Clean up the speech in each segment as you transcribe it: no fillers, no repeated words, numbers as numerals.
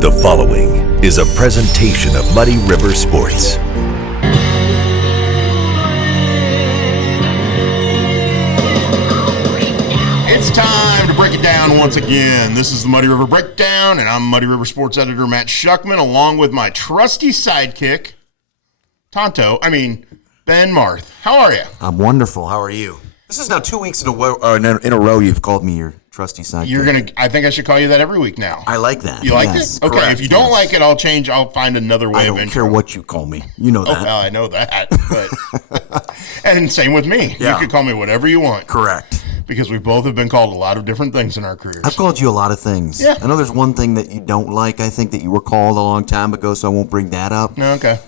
The following is a presentation of Muddy River Sports. It's time to break it down once again. This is the Muddy River Breakdown, and I'm Muddy River Sports Editor Matt Schuckman, along with my trusty sidekick, Ben Marth. How are you? I'm wonderful. How are you? This is now 2 weeks in a row you've called me your trusty sidekick. I think I should call you that every week now. I like that. You like yes, it? Okay, correct, if you don't like it, I'll find another way of intro. I don't care what you call me. You know that. Oh, well, I know that. But and same with me. Yeah. You can call me whatever you want. Correct. Because we both have been called a lot of different things in our careers. I've called you a lot of things. Yeah. I know there's one thing that you don't like. I think that you were called a long time ago, so I won't bring that up. Okay.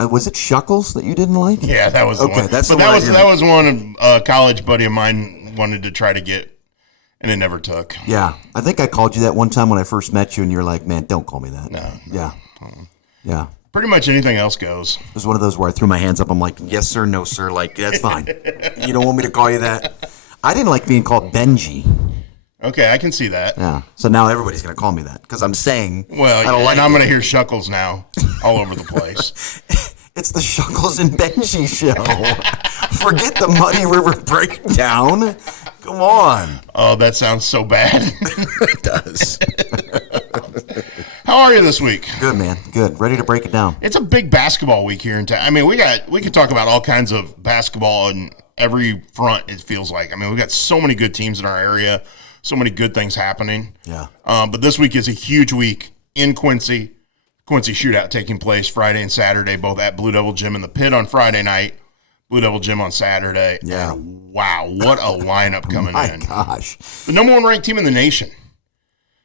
Was it Shuckles that you didn't like? Yeah, that was the one. That's but the that was one a college buddy of mine wanted to try to get, and it never took. Yeah, I think I called you that one time when I first met you, and you're like, "Man, don't call me that." No. Yeah. Yeah. Pretty much anything else goes. It was one of those where I threw my hands up. I'm like, "Yes, sir. No, sir." Like, that's fine. You don't want me to call you that? I didn't like being called Benji. Okay, I can see that. Yeah. So now everybody's going to call me that because I'm saying. Well, and I'm going to hear Shuckles now all over the place. It's the Shuckles and Benji show. Forget the Muddy River Breakdown. Come on. Oh, that sounds so bad. It does. How are you this week? Good, man. Good. Ready to break it down. It's a big basketball week here in town. I mean, we could talk about all kinds of basketball on every front, it feels like. I mean, we got so many good teams in our area, so many good things happening. Yeah. But this week is a huge week in Quincy. Quincy Shootout taking place Friday and Saturday, both at Blue Devil Gym in the Pit on Friday night, Blue Devil Gym on Saturday. Yeah. And wow, what a lineup coming in. My gosh. The number one ranked team in the nation.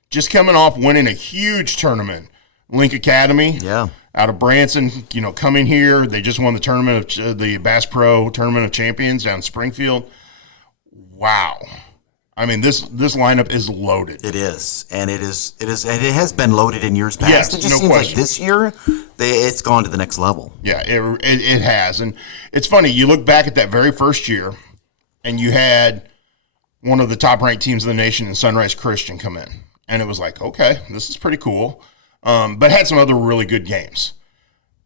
Just coming off winning a huge tournament. Link Academy. Yeah. Out of Branson, coming here. They just won the tournament of the Bass Pro Tournament of Champions down in Springfield. Wow. I mean, this lineup is loaded. It is, and it has been loaded in years past. Yes, it just no seems question. like this year, it's gone to the next level. Yeah, it has, and it's funny. You look back at that very first year, and you had one of the top ranked teams in the nation in Sunrise Christian come in, and it was like, okay, this is pretty cool, but had some other really good games.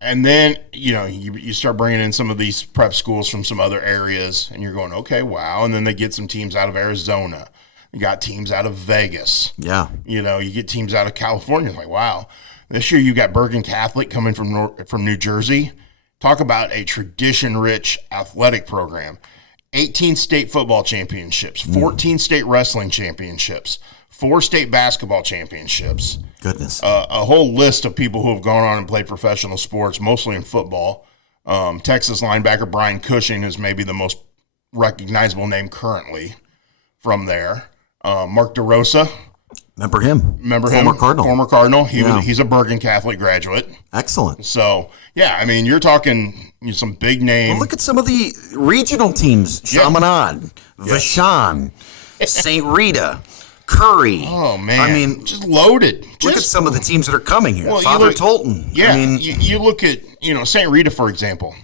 And then, you start bringing in some of these prep schools from some other areas, and you're going, okay, wow. And then they get some teams out of Arizona. You got teams out of Vegas. Yeah. You get teams out of California. Like, wow. This year you got Bergen Catholic coming from New Jersey. Talk about a tradition-rich athletic program. 18 state football championships, 14 state wrestling championships, 4 state basketball championships. Goodness. A whole list of people who have gone on and played professional sports, mostly in football. Texas linebacker Brian Cushing is maybe the most recognizable name currently from there. Mark DeRosa. Remember him. Former Cardinal. He's a Bergen Catholic graduate. Excellent. So, yeah, I mean, you're talking some big names. Well, look at some of the regional teams. Chaminade, Vashon, St. Rita. Curry. Oh, man. I mean, just loaded. Look at some of the teams that are coming here. Well, Father Tolton. Yeah. I mean, you look at, St. Rita, for example,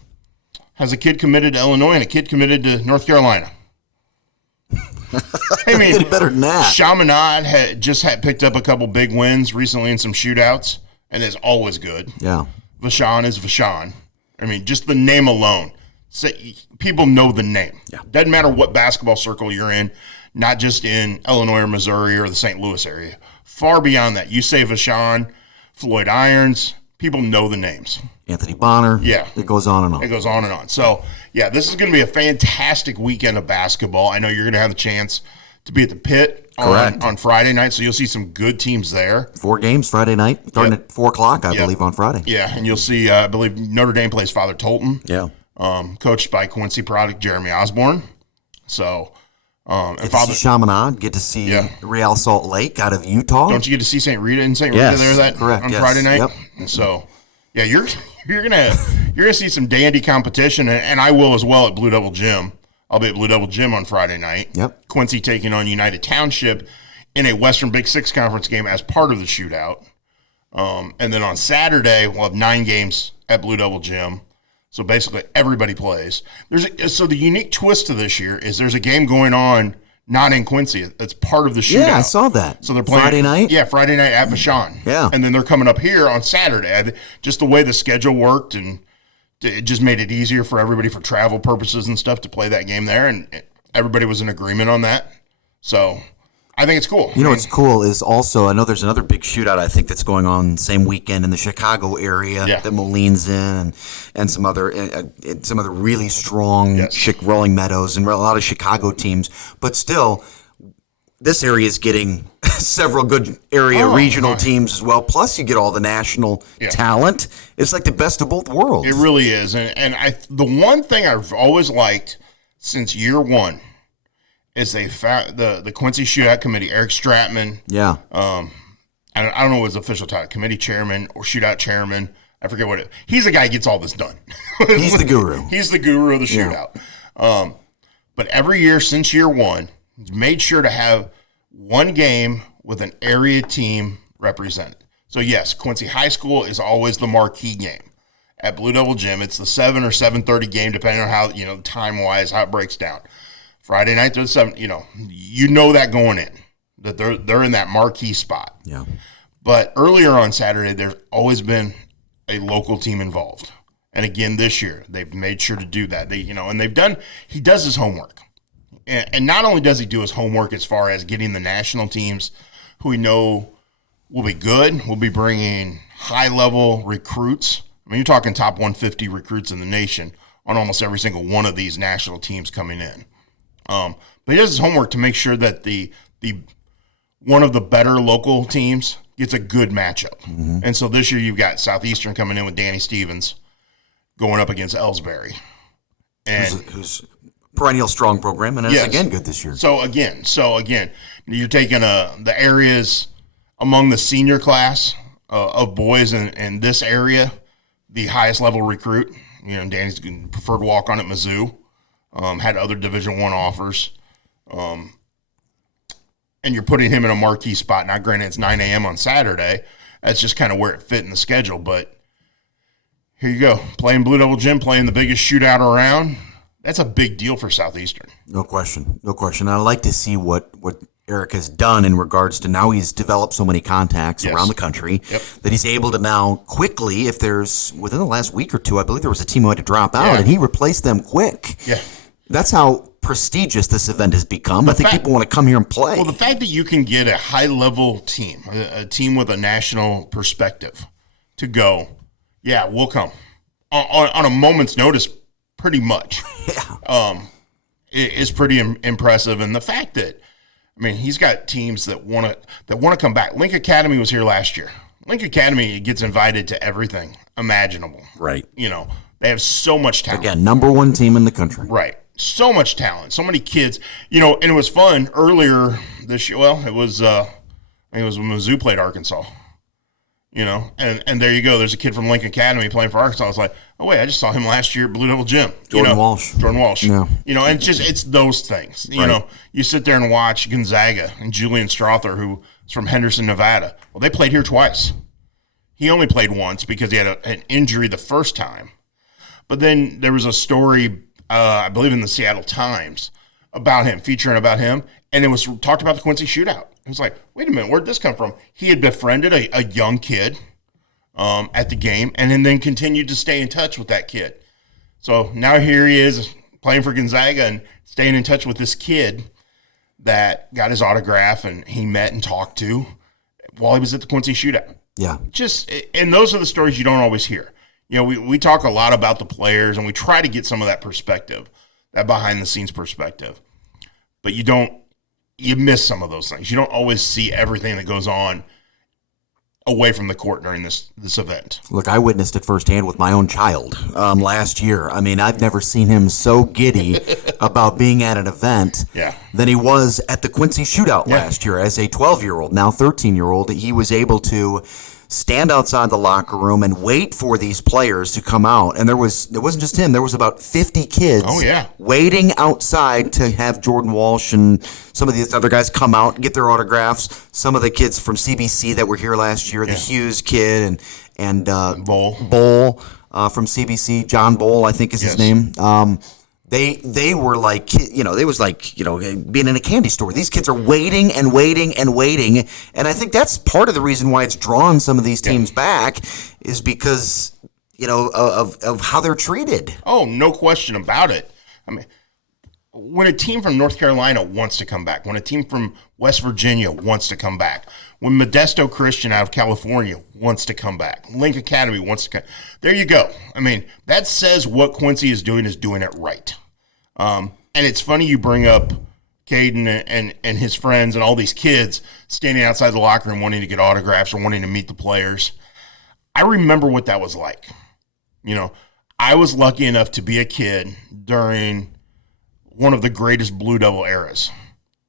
has a kid committed to Illinois and a kid committed to North Carolina. I mean, better than that. Chaminade had picked up a couple big wins recently in some shootouts, and is always good. Yeah. Vashon is Vashon. I mean, just the name alone. People know the name. Yeah. Doesn't matter what basketball circle you're in. Not just in Illinois or Missouri or the St. Louis area. Far beyond that. You say Vashon, Floyd Irons, people know the names. Anthony Bonner. Yeah. It goes on and on. It goes on and on. So, yeah, this is going to be a fantastic weekend of basketball. I know you're going to have the chance to be at the Pit on Friday night, so you'll see some good teams there. 4 games Friday night, starting at 4 o'clock, I believe, on Friday. Yeah, and you'll see, I believe, Notre Dame plays Father Tolton. Yeah. Coached by Quincy product Jeremy Osborne. So... get to see Chaminade, get to see Real Salt Lake out of Utah. Don't you get to see St. Rita there correct, on Friday night? Yep. So, yeah, you're gonna see some dandy competition, and I will as well at Blue Devil Gym. I'll be at Blue Devil Gym on Friday night. Yep. Quincy taking on United Township in a Western Big Six Conference game as part of the shootout. And then on Saturday, we'll have 9 games at Blue Devil Gym. So basically everybody plays. So the unique twist to this year is there's a game going on not in Quincy. It's part of the shootout. Yeah, I saw that. So they're playing Friday night? Yeah, Friday night at Vashon. Yeah. And then they're coming up here on Saturday. Just the way the schedule worked, and it just made it easier for everybody for travel purposes and stuff to play that game there, and everybody was in agreement on that. So I think it's cool. You know what's cool is also, I know there's another big shootout I think that's going on same weekend in the Chicago area that Moline's in, and some other really strong Rolling Meadows and a lot of Chicago teams. But still, this area is getting several good regional teams as well. Plus, you get all the national talent. It's like the best of both worlds. It really is. And the one thing I've always liked since year one is they found the Quincy Shootout Committee, Eric Stratman. Yeah. I don't know his official title, committee chairman or shootout chairman. I forget what it. He's the guy who gets all this done. He's the guru. He's the guru of the shootout. Yeah. But every year since year one, he's made sure to have one game with an area team represented. So yes, Quincy High School is always the marquee game at Blue Devil Gym. It's the 7 or 7:30 game, depending on how time wise how it breaks down. Friday night to the 7. You know that going in that they're in that marquee spot. Yeah. But earlier on Saturday, there's always been a local team involved, and again this year they've made sure to do that. And they've done. He does his homework. And not only does he do his homework as far as getting the national teams who we know will be good, we'll be bringing high-level recruits. I mean, you're talking top 150 recruits in the nation on almost every single one of these national teams coming in. But he does his homework to make sure that the one of the better local teams gets a good matchup. Mm-hmm. And so this year you've got Southeastern coming in with Danny Stevens going up against Ellsbury. And who's perennial strong program, and it's again good this year. So again, you're taking the areas among the senior class of boys in this area, the highest level recruit. Danny's preferred walk on at Mizzou, had other Division I offers, and you're putting him in a marquee spot. Now, granted, it's 9 a.m. on Saturday. That's just kind of where it fit in the schedule, but here you go, playing Blue Devil Gym, playing the biggest shootout around. That's a big deal for Southeastern. No question. I like to see what Eric has done in regards to now he's developed so many contacts around the country that he's able to now quickly, if there's within the last week or two, I believe there was a team who had to drop out, and he replaced them quick. Yeah. That's how prestigious this event has become. I think people want to come here and play. Well, the fact that you can get a high-level team, a team with a national perspective to go, we'll come on a moment's notice, pretty much. Is pretty impressive. And the fact that, he's got teams that want to come back. Link Academy was here last year. Link Academy gets invited to everything imaginable. Right. They have so much talent. Again, number one team in the country. Right. So much talent. So many kids. And it was fun earlier this year. Well, it was when Mizzou played Arkansas. And there you go. There's a kid from Lincoln Academy playing for Arkansas. I was like, oh, wait, I just saw him last year at Blue Devil Gym. Jordan Walsh. Yeah. And it's those things. You sit there and watch Gonzaga and Julian Strother, who is from Henderson, Nevada. Well, they played here twice. He only played once because he had an injury the first time. But then there was a story, I believe in the Seattle Times, featuring about him, and it was talked about the Quincy Shootout. It was like, wait a minute, where'd this come from? He had befriended a young kid at the game and then continued to stay in touch with that kid. So now here he is playing for Gonzaga and staying in touch with this kid that got his autograph and he met and talked to while he was at the Quincy Shootout. Yeah. And those are the stories you don't always hear. We talk a lot about the players and we try to get some of that perspective, that behind-the-scenes perspective. But you miss some of those things. You don't always see everything that goes on away from the court during this event. Look, I witnessed it firsthand with my own child last year. I've never seen him so giddy about being at an event than he was at the Quincy Shootout last year. As a 12-year-old, now 13-year-old, he was able to stand outside the locker room and wait for these players to come out. And it wasn't just him. There was about 50 kids waiting outside to have Jordan Walsh and some of these other guys come out and get their autographs. Some of the kids from CBC that were here last year, the Hughes kid and Bowl from CBC, John Bowl, I think is his name. They were like, they was like, being in a candy store. These kids are waiting and waiting and waiting. And I think that's part of the reason why it's drawn some of these teams back is because, of how they're treated. Oh, no question about it. I mean, when a team from North Carolina wants to come back, when a team from West Virginia wants to come back, when Modesto Christian out of California wants to come back, Link Academy wants to come, there you go. I mean, that says what Quincy is doing it right. And it's funny you bring up Caden and his friends and all these kids standing outside the locker room wanting to get autographs or wanting to meet the players. I remember what that was like. I was lucky enough to be a kid during one of the greatest Blue Devil eras.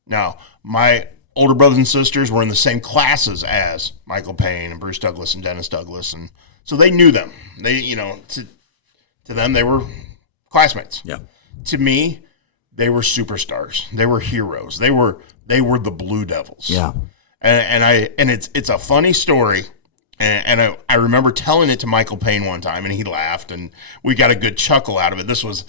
Now, my older brothers and sisters were in the same classes as Michael Payne and Bruce Douglas and Dennis Douglas, and so they knew them. They, to them, they were classmates. Yeah. To me, they were superstars. They were heroes. They were the Blue Devils. Yeah. And it's a funny story. And I remember telling it to Michael Payne one time, and he laughed, and we got a good chuckle out of it. This was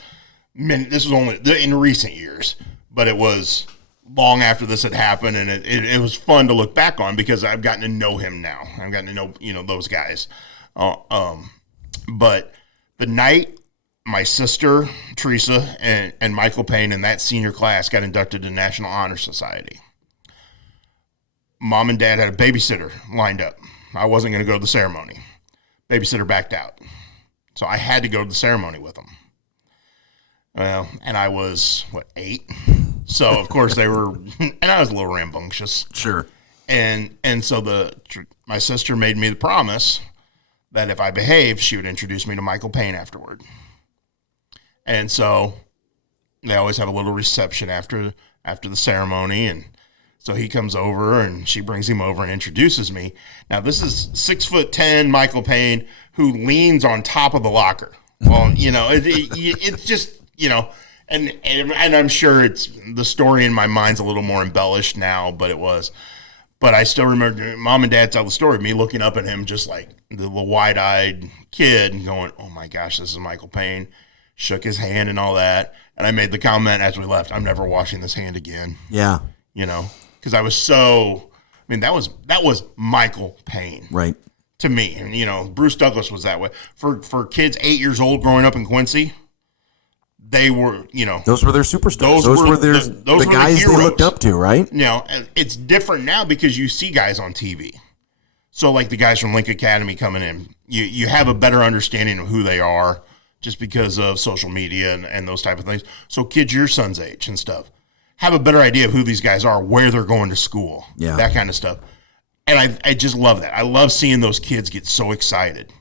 only in recent years, but it was long after this had happened, and it was fun to look back on because I've gotten to know him now. I've gotten to know those guys. But the night my sister Teresa and Michael Payne in that senior class got inducted to National Honor Society, Mom and Dad had a babysitter lined up. I wasn't going to go to the ceremony. Babysitter backed out, so I had to go to the ceremony with them. Well, and I was, 8? So, of course, they were, and I was a little rambunctious. Sure. And so my sister made me the promise that if I behaved, she would introduce me to Michael Payne afterward. And so they always have a little reception after the ceremony, and so he comes over, and she brings him over and introduces me. Now, this is 6'10" Michael Payne who leans on top of the locker. Well, it's just, and I'm sure it's the story in my mind's a little more embellished now, but it was. But I still remember Mom and Dad tell the story of me looking up at him just like the little wide-eyed kid and going, oh, my gosh, this is Michael Payne. Shook his hand and all that. And I made the comment as we left, I'm never washing this hand again. Yeah. Because I was that was Michael Payne. Right. To me. And, Bruce Douglas was that way. For kids 8 years old growing up in Quincy, they were, those were their superstars. Those were the guys they looked up to, right? It's different now because you see guys on TV. So, like the guys from Link Academy coming in, you have a better understanding of who they are just because of social media and those type of things. So, kids your son's age and stuff have a better idea of who these guys are, where they're going to school, that kind of stuff. And I just love that. I love seeing those kids get so excited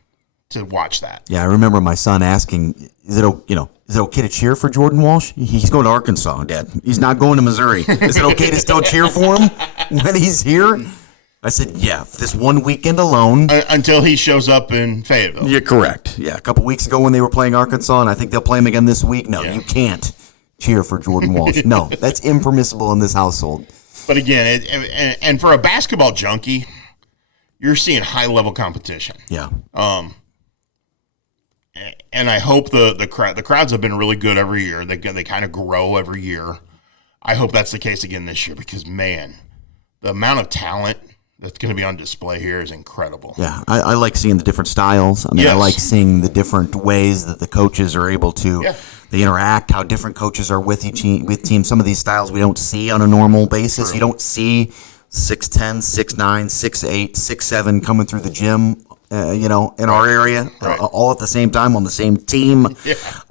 to watch that. Yeah, I remember my son asking, is it okay to cheer for Jordan Walsh? He's going to Arkansas, Dad. He's not going to Missouri. Is it okay to still cheer for him when he's here? I said, yeah, this one weekend alone. Until he shows up in Fayetteville. You're correct. Yeah, a couple weeks ago when they were playing Arkansas, and I think they'll play him again this week. No, you can't cheer for Jordan Walsh. No, that's impermissible in this household. But again, and for a basketball junkie, you're seeing high-level competition. Yeah. And I hope the crowds have been really good every year. They kind of grow every year. I hope that's the case again this year because, man, the amount of talent that's going to be on display here is incredible. Yeah, I like seeing the different styles. I mean, I like seeing the different ways that the coaches are able to they interact, how different coaches are with teams. Some of these styles we don't see on a normal basis. True. You don't see 6'10", 6'9", 6'8", 6'7" coming through the gym, in our area, all at the same time on the same team.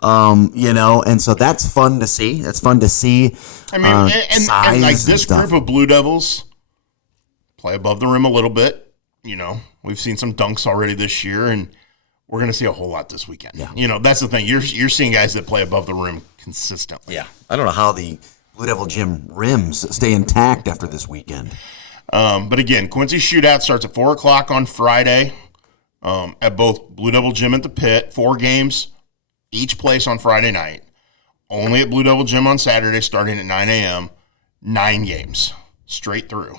And so that's fun to see. That's fun to see. I mean, and like this group of Blue Devils play above the rim a little bit. We've seen some dunks already this year, and we're going to see a whole lot this weekend. Yeah. That's the thing. You're seeing guys that play above the rim consistently. Yeah. I don't know how the Blue Devil Gym rims stay intact after this weekend. But again, Quincy Shootout starts at 4 o'clock on Friday at both Blue Devil Gym at the Pit. 4 games each place on Friday night. Only at Blue Devil Gym on Saturday starting at 9 a.m. 9 games straight through.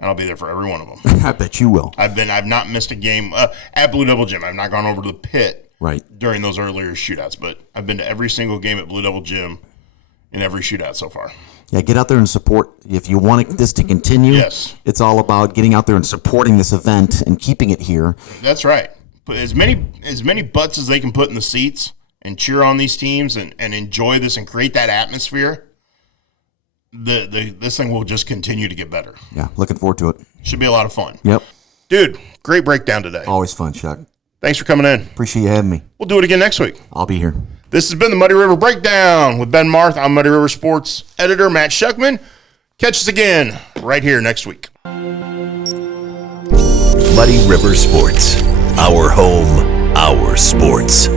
And I'll be there for every one of them. I bet you will. I've not missed a game at Blue Devil Gym. I've not gone over to the Pit right during those earlier shootouts. But I've been to every single game at Blue Devil Gym in every shootout so far. Yeah, get out there and support. If you want this to continue, yes, it's all about getting out there and supporting this event and keeping it here. That's right. Put as many butts as they can put in the seats and cheer on these teams and enjoy this and create that atmosphere. This thing will just continue to get better. Yeah, looking forward to it. Should be a lot of fun. Yep. Dude, great breakdown today. Always fun, Chuck. Thanks for coming in. Appreciate you having me. We'll do it again next week. I'll be here. This has been the Muddy River Breakdown with Ben Marth. I'm Muddy River Sports editor Matt Schuckman. Catch us again right here next week. Muddy River Sports. Our home, our sports.